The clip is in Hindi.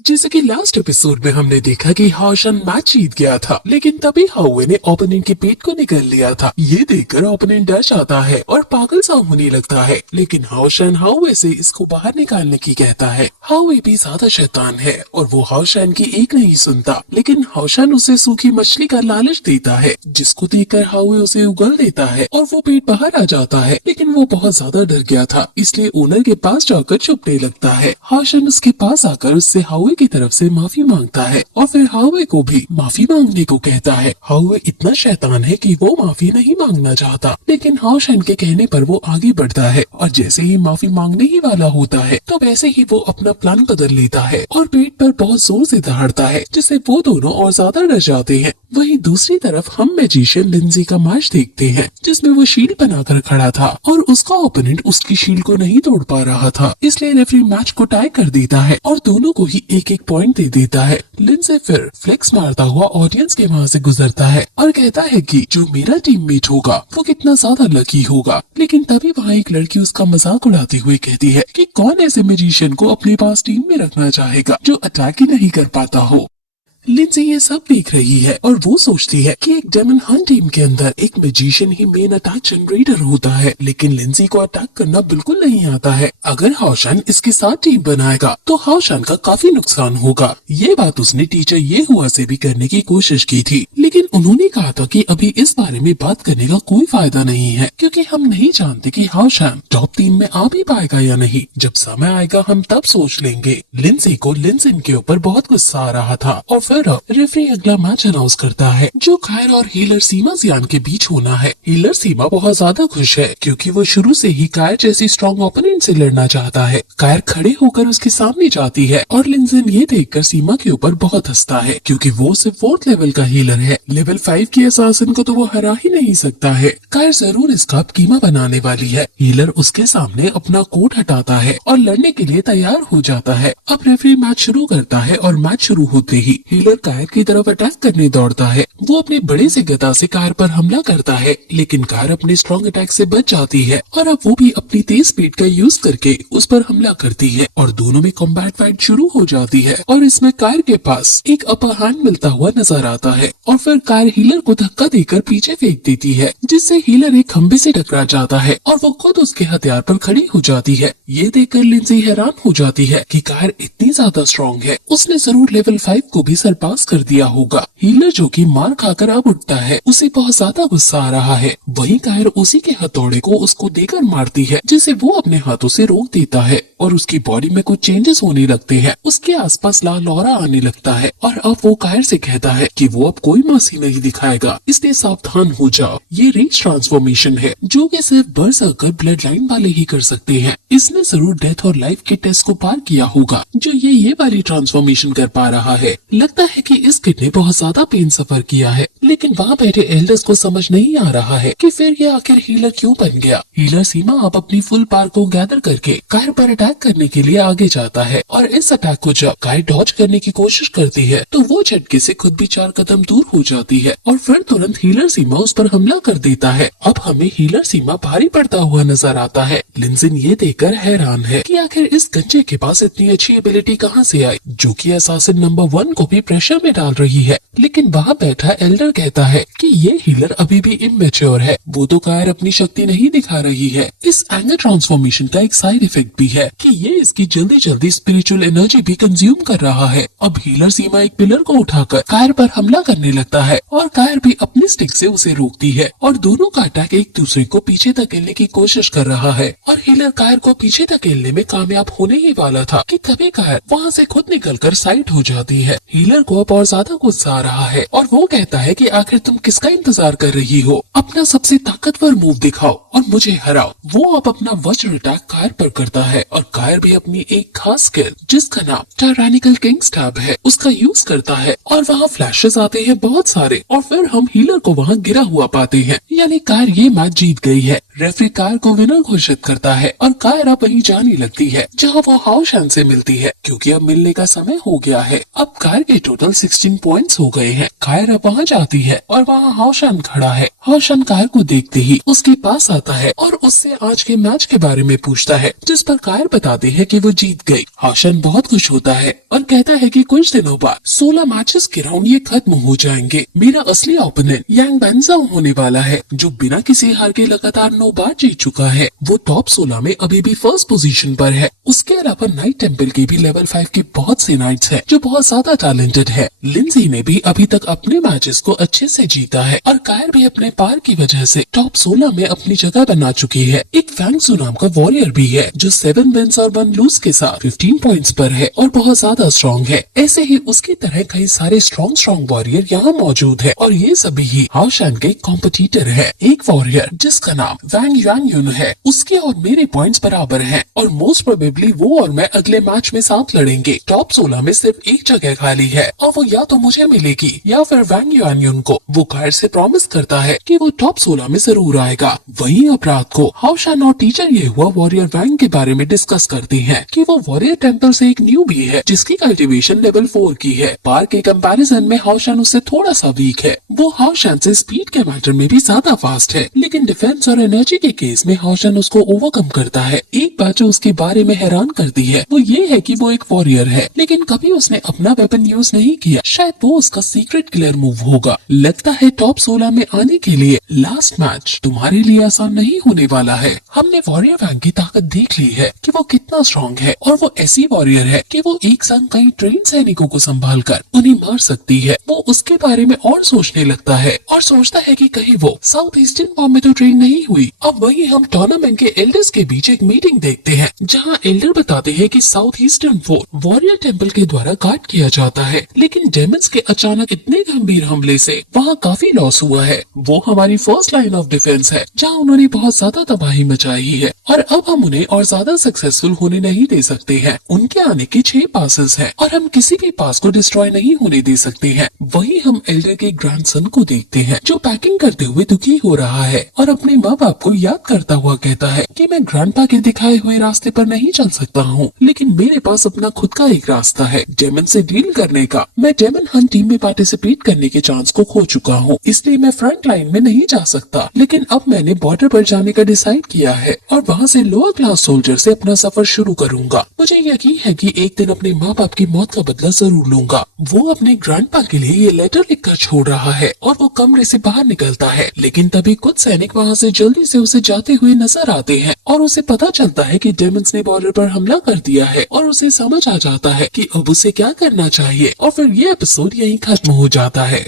जैसे कि लास्ट एपिसोड में हमने देखा कि हाउशन मैच जीत गया था, लेकिन तभी हाउए ने ओपोनेंट के पेट को निकल लिया था। ये देखकर ओपोनेंट डर जाता है और पागल सा होने लगता है, लेकिन हाउशन हाउए से इसको बाहर निकालने की कहता है। हाउए भी ज्यादा शैतान है और वो हाउशन की एक नहीं सुनता, लेकिन हाउशन उसे सूखी मछली का लालच देता है, जिसको देखकर हाउए उसे उगल देता है और वो पेट बाहर आ जाता है। लेकिन वो बहुत ज्यादा डर गया था, इसलिए ओनर के पास जाकर छुपने लगता है। हाउशन उसके पास आकर उससे हाउए की तरफ से माफी मांगता है और फिर हाउए को भी माफी मांगने को कहता है। हाउए इतना शैतान है कि वो माफी नहीं मांगना चाहता, लेकिन हाउशन के कहने पर वो आगे बढ़ता है और जैसे ही माफी मांगने ही वाला होता है तो वैसे ही वो अपना प्लान बदल लेता है और पेट पर बहुत जोर से दहाड़ता है, जिससे वो दोनों और ज्यादा डर जाते हैं। वहीं दूसरी तरफ हम मैजिशियन लिंजी का मैच देखते हैं, जिसमें वो शील्ड बनाकर खड़ा था और उसका ओपोनेंट उसकी शील्ड को नहीं तोड़ पा रहा था, इसलिए रेफरी मैच को टाई कर देता है और दोनों को ही एक एक पॉइंट दे देता है। लिंजे फिर फ्लेक्स मारता हुआ ऑडियंस के वहाँ से गुजरता है और कहता है कि जो मेरा टीममेट होगा वो कितना ज्यादा लकी होगा। लेकिन तभी वहाँ एक लड़की उसका मजाक उड़ाते हुए कहती है कि कौन ऐसे मैजिशियन को अपने पास टीम में रखना चाहेगा जो अटैक ही नहीं कर पाता हो। लिंजी ये सब देख रही है और वो सोचती है कि एक डेमन हंट टीम के अंदर एक मैजिशियन ही मेन अटैक जनरेटर होता है, लेकिन लिंजी को अटैक करना बिल्कुल नहीं आता है। अगर हाउशन इसके साथ टीम बनाएगा तो हाउशन का काफी नुकसान होगा। ये बात उसने टीचर ये हुआ से भी करने की कोशिश की थी, लेकिन उन्होंने कहा था कि अभी इस बारे में बात करने का कोई फायदा नहीं है, क्योंकि हम नहीं जानते कि हाउशन टॉप टीम में आ भी पाएगा या नहीं। जब समय आएगा हम तब सोच लेंगे। लिंजी को लिंजिन के ऊपर बहुत गुस्सा आ रहा था और रेफरी अगला मैच अनाउंस करता है, जो कायर और हीलर सीमा जियान के बीच होना है। हीलर सीमा बहुत ज्यादा खुश है क्योंकि वो शुरू से ही कायर जैसी स्ट्रॉन्ग ओपोनेंट से लड़ना चाहता है। कायर खड़े होकर उसके सामने जाती है और लिंजिन ये देखकर सीमा के ऊपर बहुत हंसता है, क्योंकि वो सिर्फ 4th लेवल का हीलर है। लेवल 5 की असासिन को तो वो हरा ही नहीं सकता है। कायर जरूर इसका कीमा बनाने वाली है। हीलर उसके सामने अपना कोट हटाता है और लड़ने के लिए तैयार हो जाता है। अब रेफरी मैच शुरू करता है और मैच शुरू होते ही हीलर कायर की तरफ अटैक करने दौड़ता है। वो अपने बड़े से गदा से कायर पर हमला करता है, लेकिन कायर अपने स्ट्रॉन्ग अटैक से बच जाती है और अब वो भी अपनी तेज स्पीड का यूज करके उस पर हमला करती है और दोनों में कॉम्बैट फाइट शुरू हो जाती है। और इसमें कायर के पास एक अपर हैंड मिलता हुआ नजर आता है और फिर कायर हीलर को धक्का देकर पीछे फेंक देती है, जिससे हीलर एक खंबे से टकरा जाता है और वो खुद उसके हथियार पर खड़ी हो जाती है। ये देखकर लिंजी हैरान हो जाती है कि कायर इतनी ज्यादा स्ट्रॉन्ग है, उसने जरूर लेवल 5 को भी सरपास कर दिया होगा। हीलर जो कि मार खाकर अब उठता है, उसे बहुत ज्यादा गुस्सा आ रहा है। वहीं कायर उसी के हथौड़े को उसको देकर मारती है, जिसे वो अपने हाथों से रोक देता है और उसकी बॉडी में कुछ चेंजेस होने लगते हैं। उसके आसपास लाल ऑरा आने लगता है और अब वो कायर से कहता है कि वो अब कोई मर्सी नहीं दिखाएगा, इसलिए सावधान हो जाओ। ये रेज ट्रांसफॉर्मेशन है जो कि सिर्फ बर्सर्कर ब्लड लाइन वाले ही कर सकते हैं। इसने जरूर डेथ और लाइफ के टेस्ट को पार किया होगा जो ये वाली ट्रांसफॉर्मेशन कर पा रहा है। लगता है कि इस किड ने बहुत ज्यादा पेन सफर किया है, लेकिन वहाँ बैठे एल्डर्स को समझ नहीं आ रहा है कि फिर ये आखिर हीलर क्यों बन गया। हीलर सीमा अब अपनी फुल पावर को गैदर करके कायर पर अटैक करने के लिए आगे जाता है और इस अटैक को जब कायर डॉज करने की कोशिश करती है तो वो झटके से खुद भी 4 कदम दूर हो जाती है और फिर तुरंत हीलर सीमा उस पर हमला कर देता है। अब हमें हीलर सीमा भारी पड़ता हुआ नजर आता है। लिंजिन ये देखकर हैरान है कि आखिर इस गंजे के पास इतनी अच्छी एबिलिटी कहाँ से आई, जो कि असासिन नंबर 1 को भी प्रेशर में डाल रही है। लेकिन वहाँ बैठा एल्डर कहता है कि ये हीलर अभी भी इमेच्योर है, वो तो कायर अपनी शक्ति नहीं दिखा रही है। इस एंगर ट्रांसफॉर्मेशन का एक साइड इफेक्ट भी है कि ये इसकी जल्दी जल्दी स्पिरिचुअल एनर्जी भी कंज्यूम कर रहा है। अब हीलर सीमा एक पिलर को उठाकर कायर पर हमला करने लगता है और कायर भी अपनी स्टिक से उसे रोकती है और दोनों का अटैक एक दूसरे को पीछे धकेलने की कोशिश कर रहा है और हीलर कायर को पीछे धकेलने में कामयाब होने ही वाला था कि तभी कायर वहाँ से खुद निकलकर साइड हो जाती है। हीलर को अब और ज्यादा गुस्सा आ रहा है और वो कहता है कि आखिर तुम किसका इंतजार कर रही हो, अपना सबसे ताकतवर मूव दिखाओ और मुझे हराओ। वो अब अपना वज्र अटैक कायर पर करता है और कायर भी अपनी एक खास स्किल जिसका नाम टायरानिकल किंग स्टैब है उसका यूज करता है और वहाँ फ्लैशेस आते हैं बहुत सारे और फिर हम हीलर को वहाँ गिरा हुआ पाते हैं, यानी कायर ये मैच जीत गई है। रेफरी कायर को विनर घोषित करता है और कायर अब वहीं जाने लगती है जहाँ वो हाउशन से मिलती है, क्योंकि अब मिलने का समय हो गया है। अब कायर के टोटल 16 पॉइंट्स हो गए हैं। कायर अब वहाँ जाती है और वहाँ हाओशान खड़ा है। हाओशान कायर को देखते ही उसके पास आता है और उससे आज के मैच के बारे में पूछता है, जिस पर कायर बताते हैं कि वो जीत गई। हाओशान बहुत खुश होता है और कहता है कि कुछ दिनों बाद 16 मैचेस के राउंड ये खत्म हो जाएंगे। मेरा असली ओपोनेंट यांग बेंजाओ होने वाला है, जो बिना किसी हार के लगातार 9 बार जीत चुका है। वो टॉप 16 में अभी भी फर्स्ट पोजीशन पर है। उसके अलावा नाइट टेम्पल के भी लेवल 5 के बहुत से नाइट्स हैं जो बहुत ज्यादा टैलेंटेड है। लिंजी ने भी अभी तक अपने मैचेस को अच्छे से जीता है और कायर भी अपने पार की वजह से टॉप 16 में अपनी जगह बना चुकी है। एक फैंगसू नाम का वॉरियर भी है जो 7 विन्स और 1 लूज के साथ 15 पॉइंट्स पर है और बहुत ज्यादा स्ट्रॉन्ग है। ऐसे ही उसकी तरह कई सारे स्ट्रॉन्ग वॉरियर यहाँ मौजूद है और ये सभी ही हाओशान के कॉम्पिटिटर है। एक वॉरियर जिसका नाम वैंग युआनयुन है, उसके और मेरे पॉइंट्स बराबर हैं और मोस्ट प्रोबेबली वो और मैं अगले मैच में साथ लड़ेंगे। टॉप 16 में सिर्फ एक जगह खाली है और वो या तो मुझे मिलेगी या फिर वैंग युआनयुन को। वो कायर से प्रॉमिस करता है कि वो टॉप 16 में जरूर आएगा। वहीं अब रात को हाओशान और टीचर ये हुआ वॉरियर वैंग के बारे में डिस्कस करती हैं कि वो वॉरियर टेम्पल से एक न्यूबी है जिसकी कल्टीवेशन लेवल 4 की है। पार के कंपैरिजन में हाओशान उससे थोड़ा सा वीक है। वो हाओशान से स्पीड के मैटर में भी ज्यादा फास्ट है, लेकिन डिफेंस और एनर्जी के केस में हाओशान उसको ओवरकम करता है। एक बात जो उसके बारे में हैरान करती है वो ये है कि वो एक वॉरियर है, लेकिन कभी उसने अपना वेपन यूज नहीं किया। शायद वो उसका सीक्रेट किलर मूव होगा। लगता है टॉप 16 में आने के लिए लास्ट मैच तुम्हारे लिए आसान नहीं होने वाला है। हमने वॉरियर वैंग की ताकत देख ली है कि वो कितना स्ट्रॉन्ग है और वो ऐसी वॉरियर है कि वो एक संग कई ट्रेन सैनिकों को संभाल कर उन्हें मार सकती है। वो उसके बारे में और सोचने लगता है और सोचता है कि कहीं वो साउथ ईस्टर्न फॉर्म में तो ट्रेन नहीं हुई। अब वही हम टूर्नामेंट के एल्डर्स के बीच एक मीटिंग देखते हैं जहाँ एल्डर बताते हैं कि south eastern fort warrior temple के द्वारा गार्ड किया जाता है, लेकिन डेमन्स के अचानक इतने गंभीर हमले से वहाँ काफी लॉस हुआ है। वो हमारी फर्स्ट लाइन ऑफ डिफेंस है जहाँ उन्होंने बहुत ज्यादा तबाही मचाई है और अब हम उन्हें और ज्यादा सक्सेसफुल होने नहीं दे सकते हैं। उनके आने के 6 पासेस हैं और हम किसी भी पास को डिस्ट्रॉय नहीं होने दे सकते हैं। वही हम एल्डर के ग्रैंडसन को देखते हैं जो पैकिंग करते हुए दुखी हो रहा है और अपने माँ बाप को याद करता हुआ कहता है कि मैं ग्रैंडपा के दिखाए हुए रास्ते पर नहीं चल सकता हूँ, लेकिन मेरे पास अपना खुद का एक रास्ता है डेमन से डील करने का। मैं डेमन हंट टीम में पार्टिसिपेट करने के चांस को खो चुका हूँ, इसलिए मैं फ्रंट लाइन में नहीं जा सकता, लेकिन अब मैंने बॉर्डर पर जाने का डिसाइड किया है और वहाँ से लोअर क्लास सोल्जर से अपना सफर शुरू करूंगा। मुझे यकीन है कि एक दिन अपने माँ बाप की मौत का बदला जरूर लूंगा। वो अपने ग्रैंडपा के लिए ये लेटर लिखकर छोड़ रहा है और वो कमरे से बाहर निकलता है, लेकिन तभी कुछ सैनिक वहाँ से जल्दी से उसे जाते हुए नजर आते हैं और उसे पता चलता है कि डेमन्स ने बॉर्डर पर हमला कर दिया है और उसे समझ आ जाता है कि अब उसे क्या करना चाहिए और फिर ये एपिसोड यहीं खत्म हो जाता है।